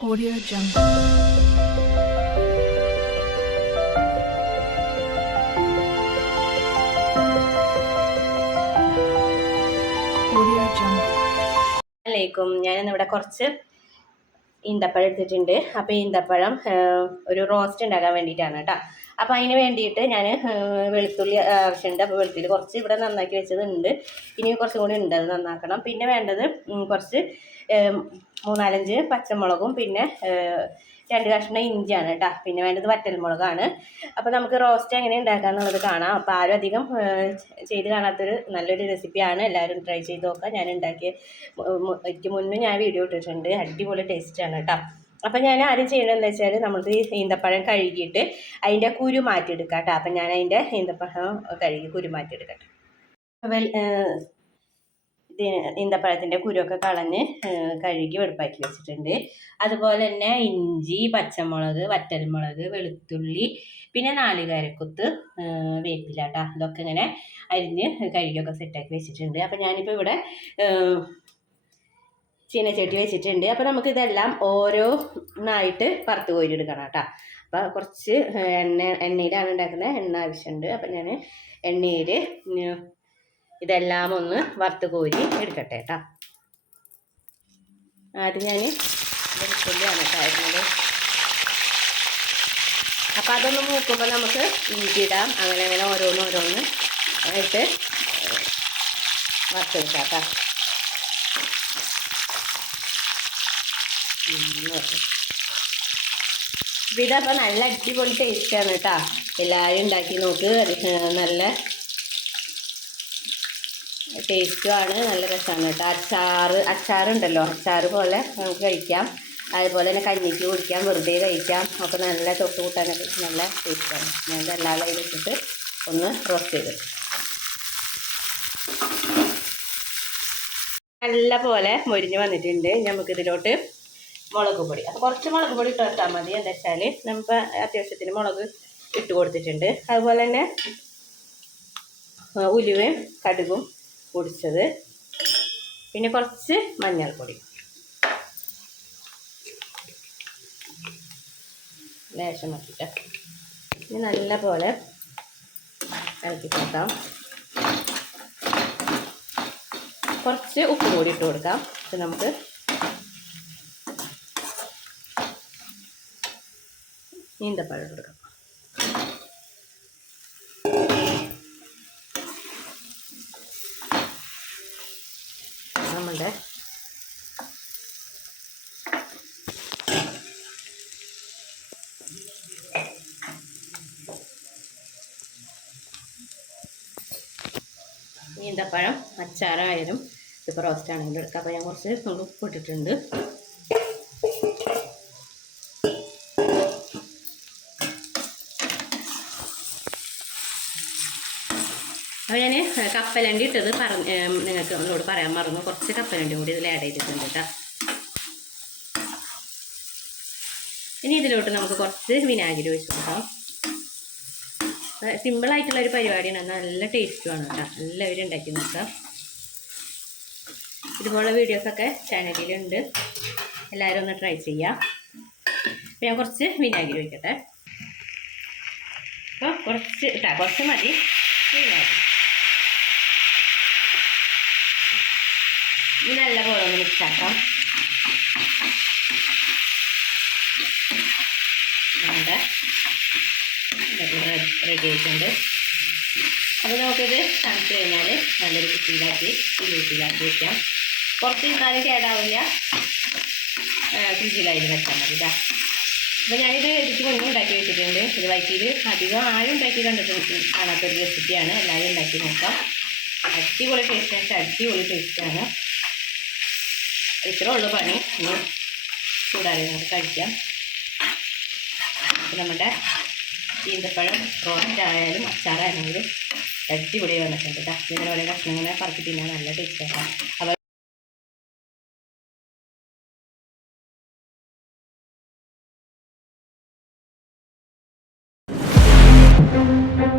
Audio Jungle. Audio Jungle. കുറച്ച് ഈന്തപ്പഴം എടുത്തിട്ടുണ്ട്. അപ്പോൾ ഈന്തപ്പഴം ഒരു റോസ്റ്റ് ഉണ്ടാക്കാൻ വേണ്ടിയിട്ടാണ് കേട്ടോ അപ്പോൾ അതിന് വേണ്ടിയിട്ട് ഞാൻ വെളുത്തുള്ളി ആവശ്യമുണ്ട് അപ്പോൾ വെളുത്തുള്ളി കുറച്ച് ഇവിടെ നന്നാക്കി വെച്ചത് ഉണ്ട് ഇനി കുറച്ചും കൂടി ഉണ്ട്. അത് നന്നാക്കണം. പിന്നെ വേണ്ടത് കുറച്ച് മൂന്നാലഞ്ച് പച്ചമുളകും പിന്നെ രണ്ട് കഷ്ണം ഇഞ്ചിയാണ് കേട്ടോ പിന്നെ വേണ്ടത് വറ്റൽമുളകാണ്. അപ്പോൾ നമുക്ക് റോസ്റ്റ് എങ്ങനെ ഉണ്ടാക്കാമെന്നുള്ളത് കാണാം. അപ്പോൾ ആരും അധികം ചെയ്ത് കാണാത്തൊരു നല്ലൊരു റെസിപ്പിയാണ്. എല്ലാവരും ട്രൈ ചെയ്ത് നോക്കാം ഞാൻ ഉണ്ടാക്കിയ എനിക്ക് മുന്നേ ഞാൻ വീഡിയോ ഇട്ടിട്ടുണ്ട്. അടിപൊളി ടേസ്റ്റാണ് കേട്ടോ അപ്പം ഞാൻ ആദ്യം ചെയ്യണമെന്ന് വെച്ചാൽ നമ്മൾക്ക് ഈന്തപ്പഴം കഴുകിയിട്ട് അതിന്റെ കുരു മാറ്റിയെടുക്കാം കേട്ടോ അപ്പം ഞാൻ അതിന്റെ ഈന്തപ്പഴം കഴുകി കുരു മാറ്റിയെടുക്കട്ടെ. വെൽ ഈന്തപ്പഴത്തിന്റെ കുരുവൊക്കെ കളഞ്ഞ് കഴുകി വെളുപ്പാക്കി വെച്ചിട്ടുണ്ട്. അതുപോലെ തന്നെ ഇഞ്ചി പച്ചമുളക് വറ്റൽമുളക് വെളുത്തുള്ളി പിന്നെ നാളികേരക്കുത്ത് വേപ്പില കേട്ടോ ഇതൊക്കെ ഇങ്ങനെ അരിഞ്ഞ് കഴുകിയൊക്കെ സെറ്റാക്കി വെച്ചിട്ടുണ്ട്. അപ്പം ഞാനിപ്പോൾ ഇവിടെ ചീനച്ചട്ടി വെച്ചിട്ടുണ്ട്. അപ്പോൾ നമുക്ക് ഇതെല്ലാം ഓരോന്നായിട്ട് വറുത്ത് കോരിയെടുക്കണം കേട്ടോ അപ്പോൾ കുറച്ച് എണ്ണ എണ്ണയിലാണ് ഉണ്ടാക്കുന്നത് എണ്ണ ആവശ്യമുണ്ട് അപ്പം ഞാൻ എണ്ണയിൽ ഇതെല്ലാം ഒന്ന് വറുത്ത് കോരി എടുക്കട്ടെ കേട്ടോ ആദ്യം ഞാൻ വെളുത്തുള്ളിയാണ് കേട്ടോ അപ്പം അതൊന്ന് മൂക്കുമ്പോൾ നമുക്ക് ഇഞ്ചി അങ്ങനെ അങ്ങനെ ഓരോന്ന് ഓരോന്ന് ആയിട്ട് വറുത്തെടുക്കാം കേട്ടോ ഇതപ്പോൾ നല്ല അടിപൊളി ടേസ്റ്റാണ് കേട്ടോ എല്ലാവരും ഉണ്ടാക്കി നോക്ക്. നല്ല ടേസ്റ്റുമാണ് നല്ല രസമാണ് കേട്ടോ. അച്ചാറ് അച്ചാറുണ്ടല്ലോ. അച്ചാറ് പോലെ നമുക്ക് കഴിക്കാം. അതുപോലെ തന്നെ കഞ്ഞിക്ക് കുടിക്കാം. വെറുതെ കഴിക്കാം. അപ്പോൾ നല്ല തൊട്ട് കൂട്ടാനൊക്കെ നല്ല ടേസ്റ്റാണ് ഞാൻ എല്ലാ ഇട്ടിട്ട് ഒന്ന് റോസ്റ്റ് ചെയ്ത് നല്ല പോലെ മൊരിഞ്ഞ് വന്നിട്ടുണ്ട്. നമുക്കിതിലോട്ട് മുളക് പൊടി. അപ്പോൾ കുറച്ച് മുളക് പൊടി ഇട്ട് വെച്ചാൽ മതി. എന്താ വെച്ചാൽ നമുക്ക് അത്യാവശ്യത്തിന് മുളക് ഇട്ട് കൊടുത്തിട്ടുണ്ട്. അതുപോലെ തന്നെ ഉലുവയും കടുകും പൊടിച്ചത്. പിന്നെ കുറച്ച് മഞ്ഞൾപ്പൊടി. ലേശം മത്തിട്ട് ഇനി നല്ല പോലെ ഇളക്കി കൊടുക്കാം. കുറച്ച് ഉപ്പ് കൂടി ഇട്ട് കൊടുക്കാം. ഇത് നമുക്ക് നീന്തപ്പഴം ഇട്ട് കൊടുക്കാം. ഈന്തപ്പഴം അച്ചാറായാലും ഇതിപ്പോൾ റോസ്റ്റ് ആണെങ്കിലും എടുക്കാം. അപ്പോൾ ഞാൻ കുറച്ച് നുള്ളി ഉപ്പ് ഇട്ടിട്ടുണ്ട് അപ്പോൾ ഞാൻ കപ്പലണ്ടി ഇട്ടത് പറഞ്ഞ് നിങ്ങൾക്ക് നിങ്ങളോട് പറയാൻ മറന്നു. കുറച്ച് കപ്പലണ്ടി കൂടി ഇതിൽ ആഡ് ചെയ്തിട്ടുണ്ട് കേട്ടോ. ഇനി ഇതിലോട്ട് നമുക്ക് കുറച്ച് വിനാഗിരി ഒഴിച്ച് കൊടുക്കാം. സിമ്പിളായിട്ടുള്ള ഒരു പരിപാടിയാണ്. നല്ല ടേസ്റ്റുമാണ് കേട്ടോ. എല്ലാവരും ഉണ്ടാക്കി നോക്കാം ഇതുപോലെ വീഡിയോസൊക്കെ ചാനലിലുണ്ട് എല്ലാവരും ഒന്ന് ട്രൈ ചെയ്യാം. ഞാൻ കുറച്ച് വിനാഗിരി ഒഴിക്കട്ടെ. അപ്പോൾ കുറച്ച് ഇട്ടാ കുറച്ച് മതി. വിനാഗിരി. നല്ല പോലെ ഒന്ന് മിക്സ് ആക്കാം. നമ്മുടെ റെഡി ആയിട്ടുണ്ട്. അപ്പോൾ നമുക്കിത് തണുത്ത് കഴിഞ്ഞാൽ നല്ലൊരു കുപ്പിയിലാക്കി കുപ്പിയിലാക്കി വയ്ക്കാം കുറച്ച് ഇരുന്നാലും കേടാവില്ല ഫ്രിഡ്ജിലായിട്ട് വെച്ചാൽ മതി അപ്പോൾ ഞാനിത് എനിക്ക് മുന്നേ ഉണ്ടാക്കി വെച്ചിട്ടുണ്ട്. ഇത് വൈറ്റിയിൽ അധികം ആരും ഉണ്ടാക്കി കണ്ടിട്ട് കാണാത്തൊരു റെസിപ്പിയാണ് എല്ലാവരും ഉണ്ടാക്കി നോക്കാം. അടിപൊളി ടേസ്റ്റ് അടിപൊളി ടേസ്റ്റാണ് ഇത്രേ ഉള്ളൂ പണി. ഇനി ചൂടാതെ നമുക്ക് കഴിക്കാം നമ്മുടെ ഈന്തപ്പഴം റോസ്റ്റായാലും അച്ചാറായാലും അടിപൊളി വന്നിട്ടുണ്ട് കേട്ടോ ഇങ്ങനെ ഓരോ കഷ്ണങ്ങളെ പറക്കി തിന്നാൻ നല്ല ടേസ്റ്റാണ് അപ്പോൾ Audio